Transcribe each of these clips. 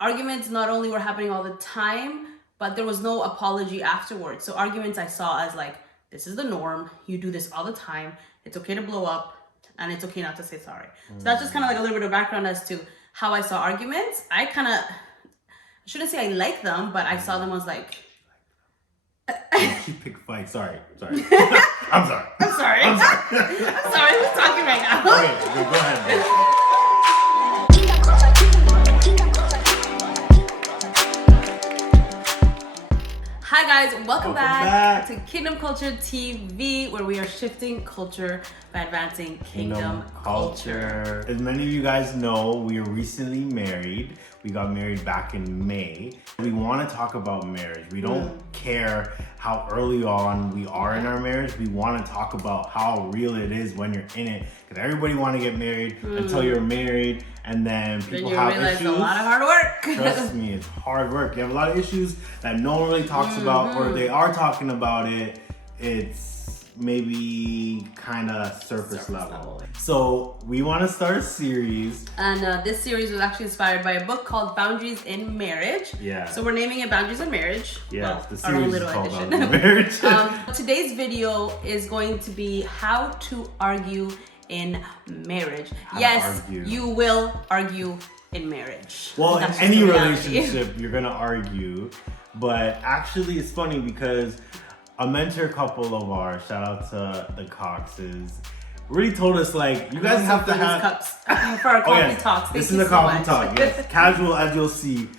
arguments not only were happening all the time, but there was no apology afterwards. So arguments I saw as like, this is the norm. You do this all the time. It's okay to blow up and it's okay not to say sorry. So that's just kind of like a little bit of background as to how I saw arguments. I shouldn't say I like them, but I saw them as like, You pick fight. Sorry. I'm sorry. I'm sorry. I'm sorry. Who's talking right now? Okay, go ahead. Hi guys, welcome back to Kingdom Culture TV, where we are shifting culture by advancing kingdom culture. As many of you guys know, we are recently married. We got married back in May. We want to talk about marriage. We don't care how early on we are in our marriage. We want to talk about how real it is when you're in it. Because everybody want to get married until you're married, and then people have issues. It's a lot of hard work. Trust me, it's hard work. You have a lot of issues that no one really talks about, or they are talking about it. It's maybe kind of surface level. So we want to start a series. And this series was actually inspired by a book called Boundaries in Marriage. Yeah. So we're naming it Boundaries in Marriage. Yeah, well, the series is called edition. Boundaries in Marriage. Today's video is going to be how to argue in marriage. Yes, you will argue in marriage. Well, in any relationship, you're gonna argue. But actually, it's funny because a mentor couple of ours, shout out to the Coxes, really told us, like, you guys have to have cups for our coffee talks. This is a coffee talk. Yes, casual as you'll see.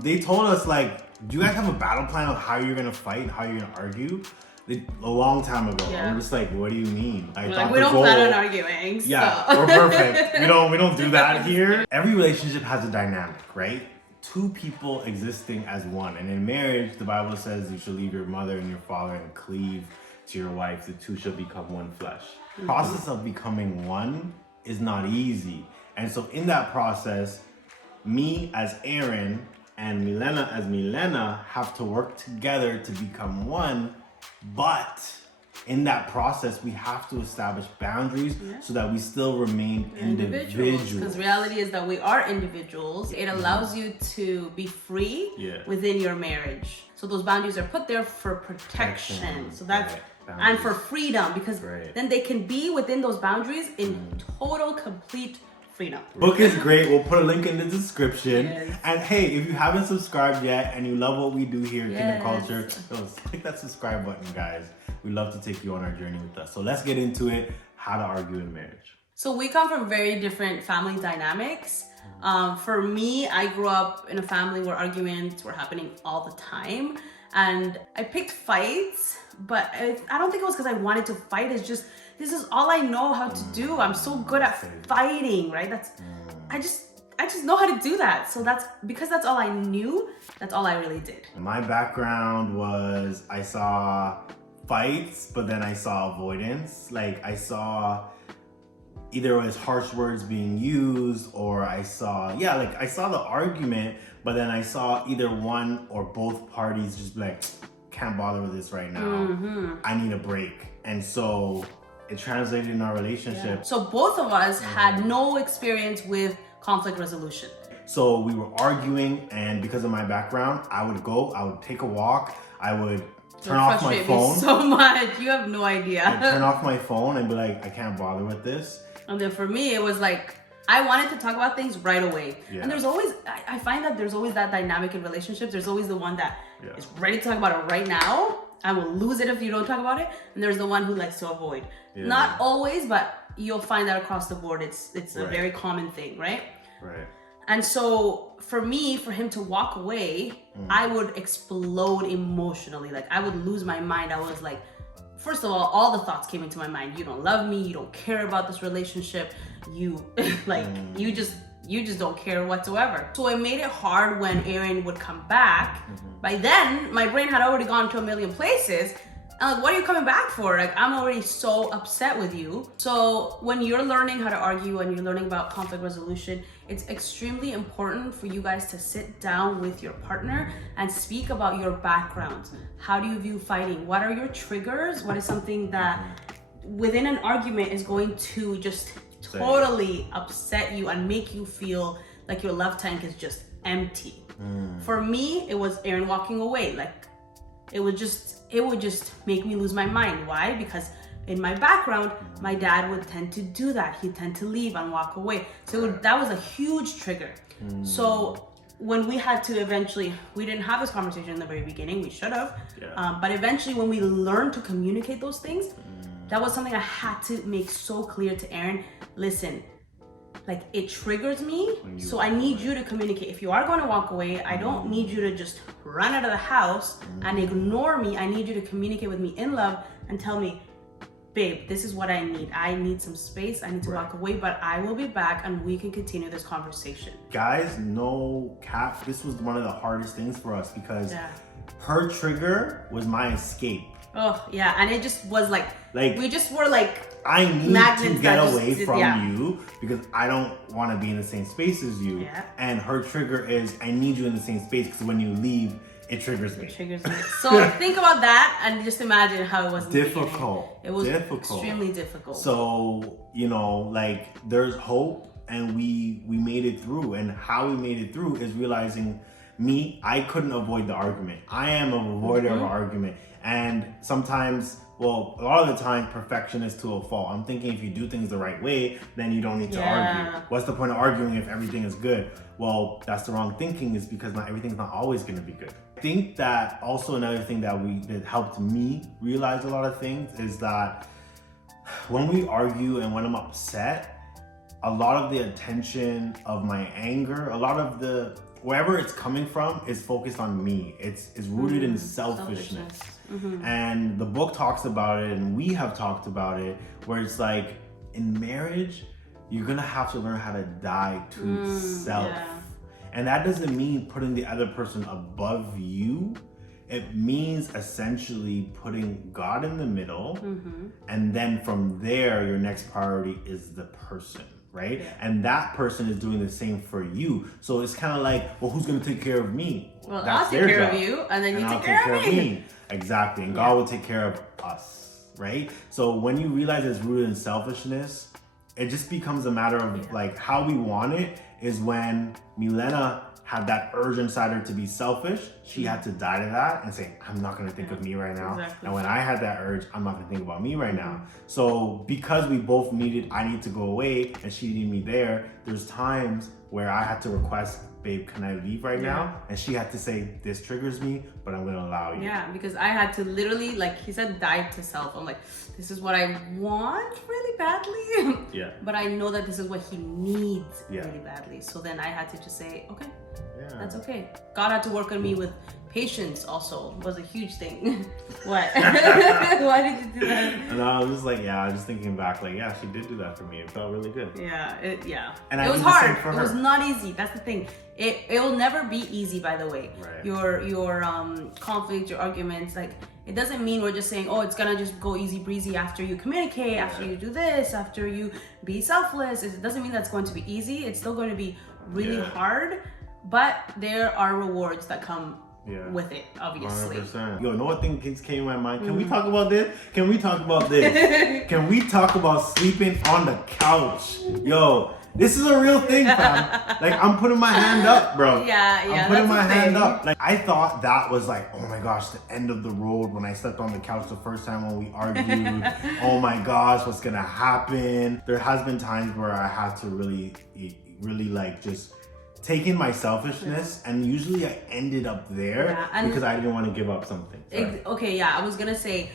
They told us, like, do you guys have a battle plan of how you're gonna fight, how you're gonna argue? A long time ago. Yeah. I'm just like, what do you mean? We don't plan on arguing. Yeah, so. we're perfect. We don't do that here. Every relationship has a dynamic, right? Two people existing as one. And in marriage, the Bible says you should leave your mother and your father and cleave to your wife. The two shall become one flesh. The process of becoming one is not easy. And so in that process, me as Aaron and Milena as Milena have to work together to become one. But in that process, we have to establish boundaries so that we still remain individuals. Because reality is that we are individuals. It allows you to be free within your marriage. So those boundaries are put there for protection. So that's and for freedom, because then they can be within those boundaries in total, complete freedom. Book is great. We'll put a link in the description. Yes. And hey, if you haven't subscribed yet and you love what we do here at Kingdom Culture, click that subscribe button, guys. We love to take you on our journey with us. So let's get into it. How to argue in marriage. So we come from very different family dynamics. For me, I grew up in a family where arguments were happening all the time. And I picked fights, but I don't think it was because I wanted to fight. It's just, this is all I know how to do. I'm so good at fighting, right? I just know how to do that. So because that's all I knew, that's all I really did. My background was I saw fights, but then I saw avoidance. Like I saw either it was harsh words being used, or I saw the argument, but then I saw either one or both parties just be like, can't bother with this right now. I need a break. And so it translated in our relationship. Yeah. So both of us had no experience with conflict resolution. So we were arguing, and because of my background, I would take a walk, I would turn off my phone. Me so much, you have no idea. I'd turn off my phone and be like, I can't bother with this. And then for me, it was like, I wanted to talk about things right away. Yeah. And there's always, I find that there's always that dynamic in relationships. There's always the one that is ready to talk about it right now. I will lose it if you don't talk about it. And there's the one who likes to avoid. Yeah. Not always, but you'll find that across the board. It's a very common thing, right? Right. And so for me, for him to walk away, I would explode emotionally. Like I would lose my mind. I was like, first of all the thoughts came into my mind. You don't love me. You don't care about this relationship. You you just don't care whatsoever. So it made it hard when Aaron would come back. By then, my brain had already gone to a million places. I'm like, what are you coming back for? Like, I'm already so upset with you. So when you're learning how to argue and you're learning about conflict resolution, it's extremely important for you guys to sit down with your partner and speak about your backgrounds. How do you view fighting? What are your triggers? What is something that within an argument is going to just totally upset you and make you feel like your love tank is just empty. For me, it was Aaron walking away. Like it would just make me lose my mind. Why? Because in my background, my dad would tend to do that. He'd tend to leave and walk away. So that was a huge trigger. So when we had to eventually, we didn't have this conversation in the very beginning, we should have. But eventually when we learned to communicate those things, that was something I had to make so clear to Aaron. Listen, like it triggers me, so I need you to communicate. If you are going to walk away, I don't need you to just run out of the house and ignore me. I need you to communicate with me in love and tell me, babe, this is what I need. I need some space. I need to walk away, but I will be back and we can continue this conversation. Guys, no cap. This was one of the hardest things for us because her trigger was my escape. Oh, yeah. And it just was like we just were like, I need to get away from you because I don't want to be in the same space as you. Yeah. And her trigger is, I need you in the same space because when you leave, it triggers me. It triggers me. So think about that and just imagine how it was. Difficult. It was extremely difficult. So, you know, like there's hope and we made it through. And how we made it through is realizing I couldn't avoid the argument. I am a avoider of an argument. And sometimes, well, a lot of the time, perfection is to a fault. I'm thinking if you do things the right way, then you don't need to argue. What's the point of arguing if everything is good? Well, that's the wrong thinking, is because not everything's not always going to be good. I think that also another thing that helped me realize a lot of things is that when we argue and when I'm upset, a lot of the attention of my anger, a lot of the wherever it's coming from is focused on me. It's rooted in selfishness. And the book talks about it, and we have talked about it, where it's like in marriage, you're gonna have to learn how to die to self. And that doesn't mean putting the other person above you. It means essentially putting God in the middle, and then from there, your next priority is the person. Right? And that person is doing the same for you. So it's kind of like, well, who's going to take care of me? Well, I'll take care of you, and then you take care of me. Exactly. And God will take care of us, right? So when you realize it's rooted in selfishness, it just becomes a matter of like how we want it is when Milena had that urge inside her to be selfish, she had to die to that and say, I'm not going to think of me right now. And when I had that urge, I'm not going to think about me right now. So because we both I need to go away and she needed me there's times where I had to request, babe, can I leave right now? And she had to say, this triggers me, but I'm going to allow you. Yeah, because I had to literally, like he said, die to self. I'm like, this is what I want really badly. But I know that this is what he needs really badly. So then I had to just say, okay. That's okay. God had to work on me with patience also. Was a huge thing. What? Why did you do that? And I was just like, I was just thinking back, like, she did do that for me. It felt really good. And it was hard. It was not easy. That's the thing. It will never be easy, by the way. Your conflict, your arguments, like it doesn't mean we're just saying, oh, it's gonna just go easy breezy after you communicate, after you do this, after you be selfless. It doesn't mean that's going to be easy. It's still going to be really hard. But there are rewards that come with it, obviously. 100%. Yo, know what thing came in my mind? Can we talk about this? Can we talk about this? Can we talk about sleeping on the couch? Yo, this is a real thing, fam. Like, I'm putting my hand up, bro. I'm putting my hand up. Like, I thought that was like, oh my gosh, the end of the road when I slept on the couch the first time when we argued. Oh my gosh, what's gonna happen? There has been times where I had to really like just taking my selfishness, and usually I ended up there because I didn't want to give up something. I was gonna say,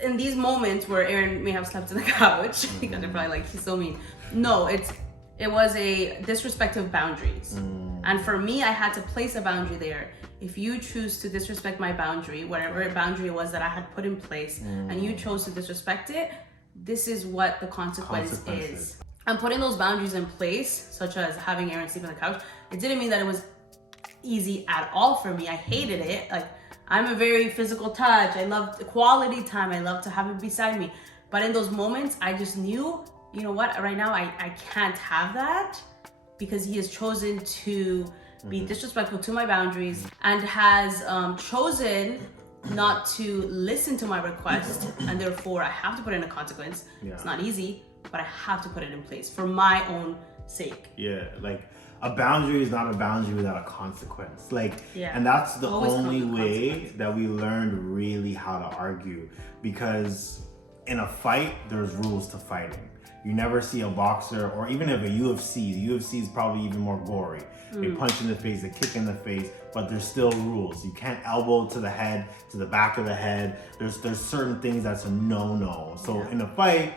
in these moments where Aaron may have slept on the couch, because they're probably like, he's so mean. No, it was a disrespect of boundaries. And for me, I had to place a boundary there. If you choose to disrespect my boundary, whatever boundary it was that I had put in place, and you chose to disrespect it, this is what the consequence is. And putting those boundaries in place, such as having Aaron sleep on the couch, it didn't mean that it was easy at all for me. I hated it. Like, I'm a very physical touch. I love quality time. I love to have him beside me. But in those moments, I just knew, you know what, right now I can't have that because he has chosen to be disrespectful to my boundaries and has chosen not to listen to my request, and therefore I have to put in a consequence. It's not easy, but I have to put it in place for my own sake. Like a boundary is not a boundary without a consequence. Like, Yeah. and that's the Always only comes with way consequence. that we learned really how to argue. Because in a fight, there's rules to fighting. You never see a boxer, or even if a UFC is probably even more gory. They punch in the face, they kick in the face, but there's still rules. You can't elbow to the head, to the back of the head. There's certain things that's a no-no. So in a fight,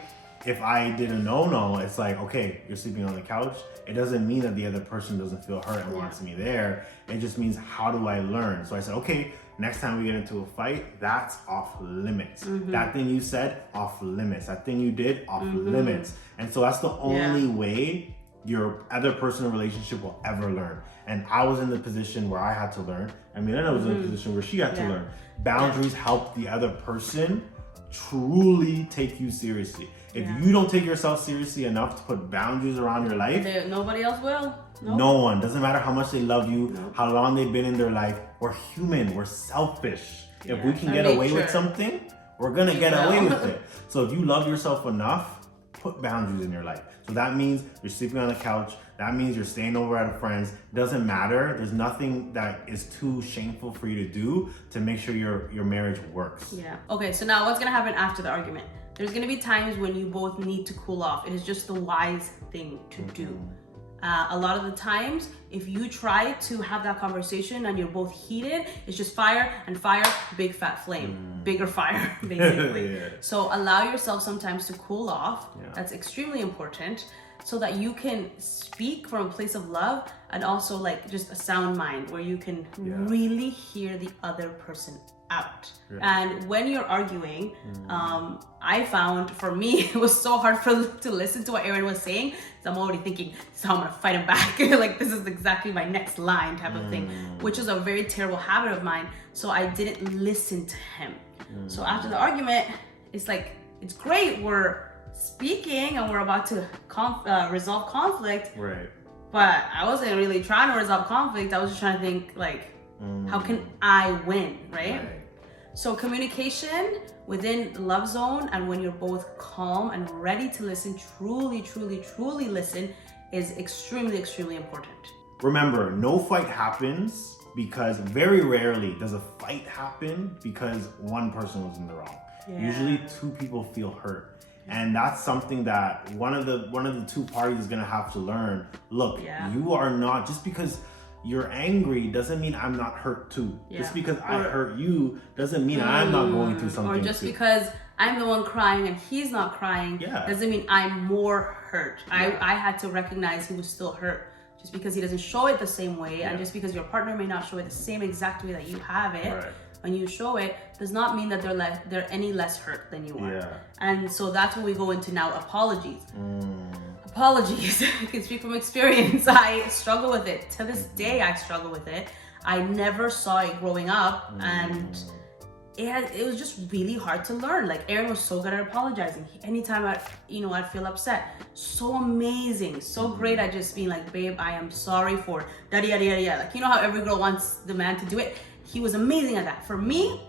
if I did a no-no, it's like, okay, you're sleeping on the couch. It doesn't mean that the other person doesn't feel hurt and wants me there. It just means, how do I learn? So I said, okay, next time we get into a fight, that's off limits. That thing you said, off limits. That thing you did, off limits. And so that's the only way your other personal relationship will ever learn. And I was in the position where I had to learn. I mean, Milena was in the position where she had to learn. Boundaries help the other person truly take you seriously. If you don't take yourself seriously enough to put boundaries around your life, Nobody else will. Nope. No one. Doesn't matter how much they love you, how long they've been in their life. We're human. We're selfish. If we can get away with something, we're going to get away with it. So if you love yourself enough, put boundaries in your life. So that means you're sleeping on the couch. That means you're staying over at a friend's. Doesn't matter. There's nothing that is too shameful for you to do to make sure your marriage works. Yeah. Okay, so now what's going to happen after the argument? There's going to be times when you both need to cool off. It is just the wise thing to do. A lot of the times, if you try to have that conversation and you're both heated, it's just fire and fire, big fat flame, bigger fire, basically. So allow yourself sometimes to cool off. That's extremely important, so that you can speak from a place of love and also like just a sound mind where you can really hear the other person out. And when you're arguing, I found for me it was so hard to listen to what Aaron was saying. So I'm already thinking, this is how I'm gonna fight him back. Like, this is exactly my next line type of thing, which is a very terrible habit of mine. So I didn't listen to him. So after the argument, it's like, it's great, we're speaking and we're about to resolve conflict. Right. But I wasn't really trying to resolve conflict. I was just trying to think like, how can I win, right? So communication within the love zone, and when you're both calm and ready to listen, truly listen, is extremely important. Remember, no fight happens because, very rarely does a fight happen because one person was in the wrong. Usually two people feel hurt. And that's something that one of the two parties is gonna have to learn. Look, you are not, just because you're angry doesn't mean I'm not hurt too. Just because I hurt you doesn't mean I'm not going through something. Or just because I'm the one crying and he's not crying doesn't mean I'm more hurt. I had to recognize he was still hurt. Just because he doesn't show it the same way, and just because your partner may not show it the same exact way that you have it, when you show it, does not mean that they're any less hurt than you are. And so that's when we go into now apologies. Apologies. I can speak from experience. I struggle with it. To this day, I struggle with it. I never saw it growing up, and it was just really hard to learn. Like, Aaron was so good at apologizing. Anytime I'd feel upset, so amazing, so great at just being like, babe, I am sorry for yada yada yada yada. Like, you know how every girl wants the man to do it? He was amazing at that. For me,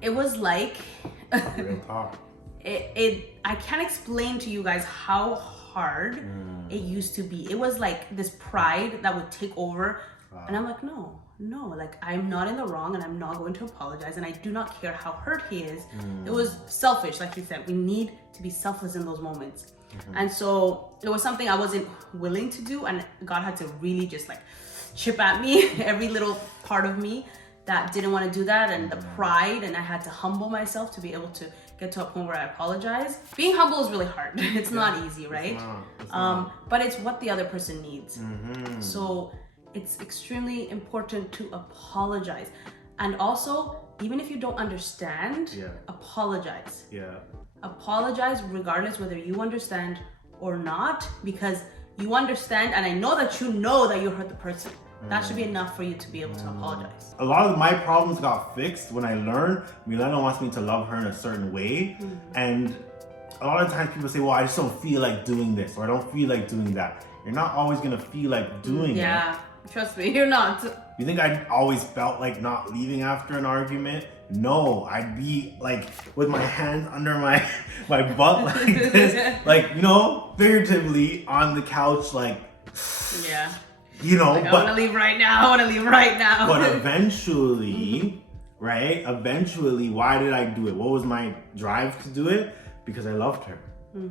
it was like Real talk. I can't explain to you guys how hard it used to be. It was like this pride that would take over. And I'm like, no, like, I'm not in the wrong and I'm not going to apologize, and I do not care how hurt he is. It was selfish, like you said. We need to be selfless in those moments. And so it was something I wasn't willing to do, and God had to really just like chip at me, every little part of me that didn't want to do that, and the pride, and I had to humble myself to be able to get to a point where I apologize. Being humble is really hard. It's not easy, right? It's not. But it's what the other person needs. So it's extremely important to apologize. And also, even if you don't understand, apologize. Apologize regardless whether you understand or not, because you understand, and I know that you hurt the person. That should be enough for you to be able to apologize. A lot of my problems got fixed when I learned Milena wants me to love her in a certain way. And a lot of times people say, well, I just don't feel like doing this, or I don't feel like doing that. You're not always gonna feel like doing it. Yeah, trust me, you're not. You think I always felt like not leaving after an argument No, I'd be like with my hands under my butt like this, like, you know, figuratively on the couch, like, yeah, you know, like, I but want to leave right now. I want to leave right now. but eventually, right? Eventually, why did I do it? What was my drive to do it? Because I loved her.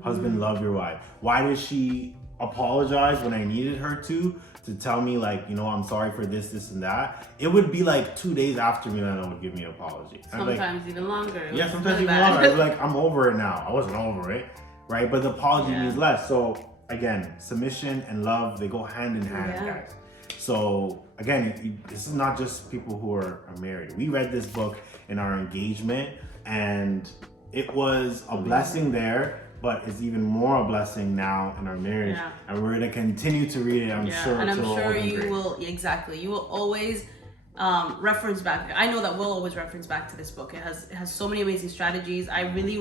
Husband, love your wife. Why did she apologize when I needed her to tell me, like, you know, I'm sorry for this and that? It would be like 2 days after Milena would give me an apology. Sometimes even longer. Yeah, sometimes even longer. I'd be like, I'm over it now. I wasn't over it, right? But the apology means less. So again, submission and love, they go hand in hand, guys. So again, this is not just people who are married. We read this book in our engagement, and it was a blessing there, but it's even more a blessing now in our marriage. And we're gonna continue to read it, I'm sure. And I'm sure you will, exactly. You will always reference back. I know that we'll always reference back to this book. It has so many amazing strategies. I really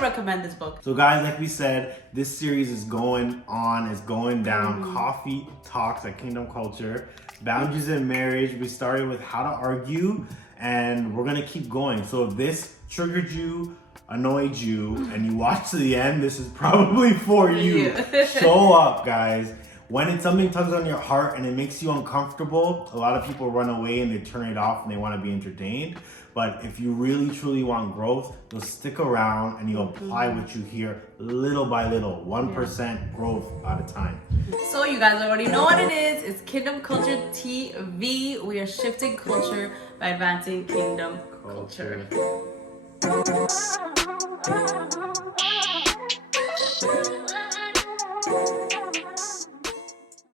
recommend this book. So guys, like we said, this series is going on, it's going down. Coffee Talks at Kingdom Culture, Boundaries in Marriage. We started with how to argue, and we're gonna keep going. So if this triggered you, annoyed you, and you watch to the end, this is probably for you. Show up, guys. When it's something tugs on your heart and it makes you uncomfortable, a lot of people run away and they turn it off and they want to be entertained. But if you really truly want growth, you'll stick around and you'll apply what you hear little by little, 1% growth at a time. So you guys already know what it is. It's Kingdom Culture TV. We are shifting culture by advancing Kingdom culture.